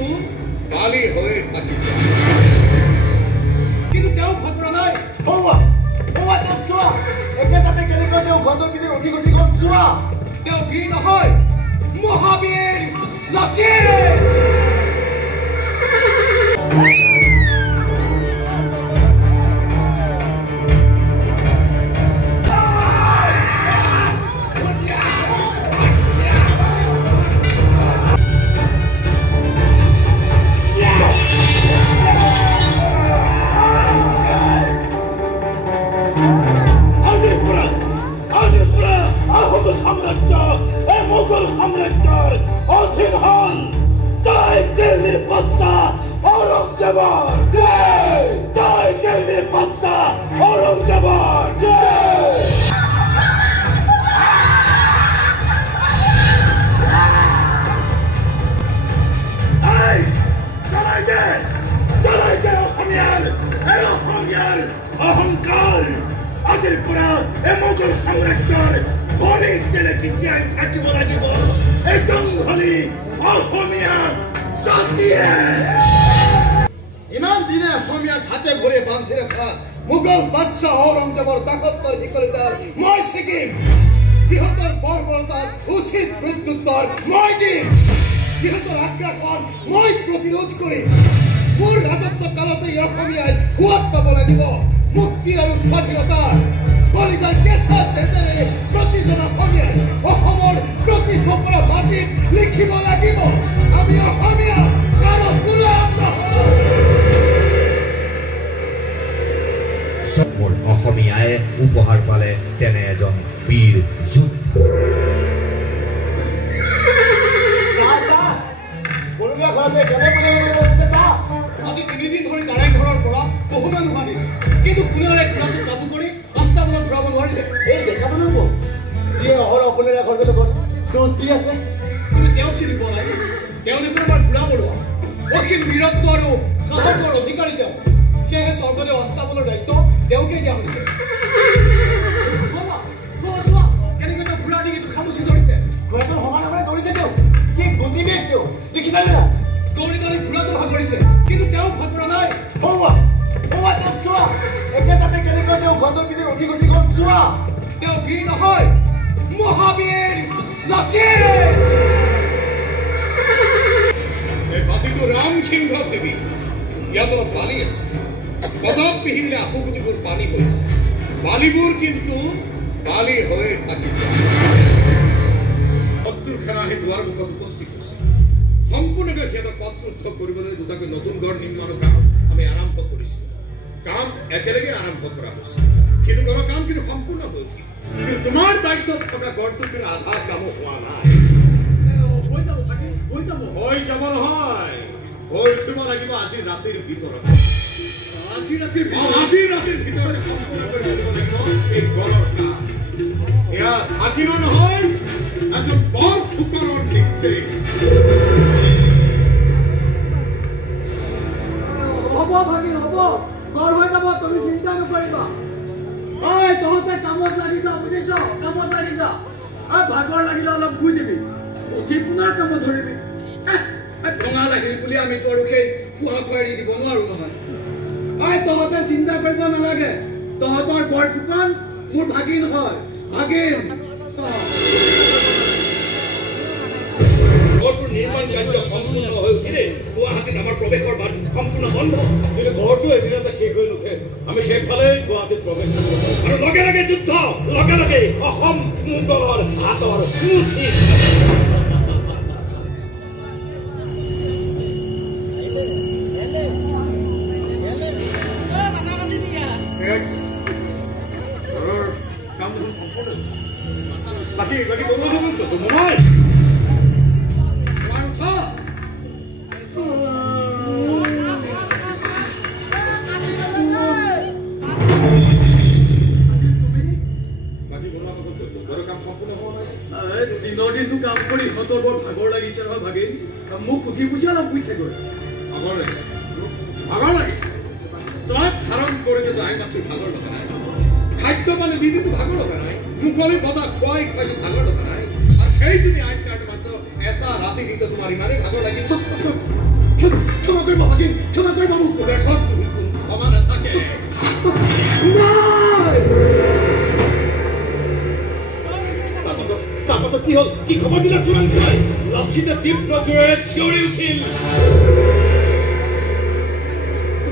কিন্তু বালি হয়ে থাকি কিন্তু তেওঁ ভাগৰা নাই তেওঁ বীৰ নহয় মহাবীৰ লাচিত ইমান দিনে অসমীয়াক হাতে ভৰি বান্ধি ৰখা মোগল বাদশাহ ঔৰংজেবৰ দাসত্বৰ শিকলিডাল মই ছিগিম সিহঁতৰ বৰ্বৰতাৰ উচিত প্ৰত্যুত্তৰ মই দিম সিহঁতৰ আগ্ৰাসন মই প্ৰতিৰোধ কৰিম মোৰ ৰাজত্ব কালতে অসমীয়াই সোৱাদ পাব লাগিব মুক্তি আৰু স্বাধীনতাৰ কলিজাৰ কেঁচা তেজেৰে প্ৰতিজন অসমীয়াই অসমৰ প্ৰতি চপৰা মাটিত লিখিব লাগিব আমি অসমীয়া কাৰো গোলাম নহয় মোৰ অসমীয়াই উপহাৰ পালে তেনে এজন বীৰ যোদ্ধা আজি 3 দিন ধৰি নাৰায়ণ ঘৰৰ পৰা বহু মানুহ আনিল কিন্তু কোনেও ঘোঁৰাটো কাবু কৰি ৰাস্তা বলত ঘূৰাব নোৱাৰিলে এই দেখাব নব যিয়ে অহৰ অকলে ঘৰৰ লগত যুঁজ দি আছে তুমি তেওঁক চিনি পোৱা নাই তেওঁ দেখোন আমাৰ বুঢ়া বৰুৱা অসীম বীৰত্ব আৰু সাহসৰ অধিকাৰী তেওঁ সেয়েহে স্বৰ্গদেউ আস্তাবলৰ দায়িত্ব তেওঁকে দিয়া হৈছে কেনেকৈ তেওঁ ঘোঁৰা ডিঙিটো খামুচি ধৰিছে ঘোঁৰাটোৰ সমান সমানে ধৰিছে তেওঁ কি গতিবেগ তেওঁ দেখিছানে না দৌৰি দৌৰি ঘোঁৰাটো ভাগৰিছে কিন্তু তেওঁ ভাগৰা নাই তেওঁক চোৱা একেচাপে কেনেকৈ তেওঁ ঘৰটোৰ পিছত উঠি গুচি গ'ল চোৱা তেওঁ বীৰ নহয় মহাবীৰ লাচিত এই বাতিটো ৰামসিংহ দেৱী ইয়াত অলপ বালি আছে পদক পিহিলে আশুগুটিবোৰ পানী হৈছে বালিবোৰ কিন্তু বালি হৈ থাকি শত্ৰুৰ সেনা সেই দুৱাৰ মুখত উপস্থিত হৈছে সম্পূৰ্ণকৈ সিহঁতক পথৰুদ্ধ কৰিবলৈ দুটাকৈ নতুন গড় নিৰ্মাণৰ কাম আমি আৰম্ভ কৰিছোঁ কাম একেলগে আৰম্ভ কৰা হৈছে কিন্তু গড়ৰ কাম কিন্তু সম্পূৰ্ণ হৈ উঠিল কিন্তু তোমাৰ দায়িত্বত থকা গড়টোৰ কিন্তু আধা কামো হোৱা নাই হৈ যাব নহয় হৈ উঠিব লাগিব আজি ৰাতিৰ ভিতৰত আজি ৰাতিৰ ভিতৰত সম্পূৰ্ণ কৰি দিব লাগিব এই গড়ৰ কাম এয়া থাকিব নহয় এজন বৰ ফুকৰৰ নিৰ্দেশ হ'ব ভাগিন হ'ব গড় হৈ যাব তুমি চিন্তা নকৰিবা ঐ তহঁতে কামত লাগি যা বুজিছ কামত লাগি যা ভাগৰ লাগিলে অলপ শুই দিবি উঠি পুনৰ কামত ধৰিবি ভঙা লাগিল বুলি আমি তোৰ সেই খোৱা খুৱাৰি দিব নোৱাৰো নহয় তহঁতে চিন্তা কৰিব নালাগে তহঁতৰ বৰ ফুকন মোৰ ভাগিন হয় ভাগিন গড়টোৰ নিৰ্মাণ কাৰ্য সম্পূৰ্ণ হৈ উঠিলে গুৱাহাটীত আমাৰ প্ৰৱেশৰ বাট সম্পূৰ্ণ বন্ধ কিন্তু গড়টো এদিনতে শেষ হৈ নুঠে আমি শেষফালে গুৱাহাটীত প্ৰৱেশ আৰু লগে লগে যুদ্ধ লগে লগে অসম মোগলৰ হাতৰ মুঠি বাকি বন্ধু নহয় দিনৰ দিনটো কাম কৰি ইহঁতৰ বৰ ভাগৰ লাগিছে নহয় ভাগিন মোক উঠি পুছি অলপ বুজিছেগৈ ভাগৰ লাগিছে তোমাক ধাৰণ কৰিতে আই মাত্ৰ ভাগৰ লগা নাই খাদ্য পানী দি দিতো ভাগৰ লগা নাই মুখলি বতা খুৱাই খুৱাই ভাগৰ লগা নাই আৰু সেইজনী আইন কাৰণে মাত্ৰ এটা ৰাতি দিতে তোমাৰ ইমানেই ভাগৰ লাগিব ভাগিন ক্ষমা কৰিব মোক দেশত ক্ষমা নাথাকে তারপর কি হল কি খবর দিলে চূড়ান্তই লাসিতে তীব্র জোরে শিউরি উঠিল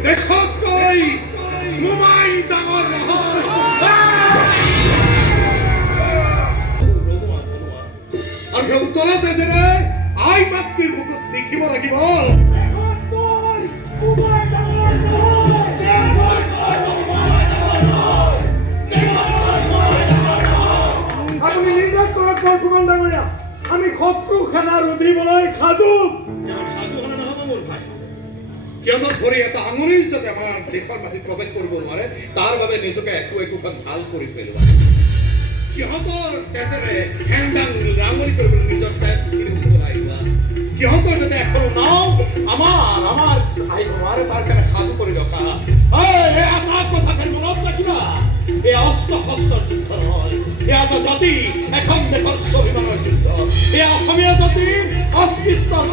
দেখত কই মোমাই ডাঙর নহয় আর কেউ তলত আছে রে আই মাতৃৰ বুকুত লিখিব লাগিব দেখত কই মোমাই ডাঙৰ নহয় আমি শত্ৰু সেনা ৰুধিবলৈ সাজু হলে নহব মোৰ ভাই কিয়নো ধৰি এটা আঙুলিৰ হিচাপে আমাৰ দেশৰ মাটিত প্ৰৱেশ কৰিব নোৱাৰে তাৰ বাবে নিজকে একোখন ভাল কৰি পেলোৱা সিহঁতৰ তেজেৰে হেংদাং ডাঙৰি কৰিবলৈ নিজৰ তেজ কিনি উঠলাই সিহঁতৰ যাতে এখন নাও আমাৰ আহিব নোৱাৰে তাৰ কাৰণে সাজু কৰি ৰখা এটা কথাখিনি মনত ৰাখিবা এই অস্ত্ৰ শস্ত্ৰৰ যুদ্ধ নহয় এয়া এটা জাতি এখন দেশৰ স্বাভিমানৰ যুদ্ধ এয়া অসমীয়া জাতিৰ অস্তিত্বৰ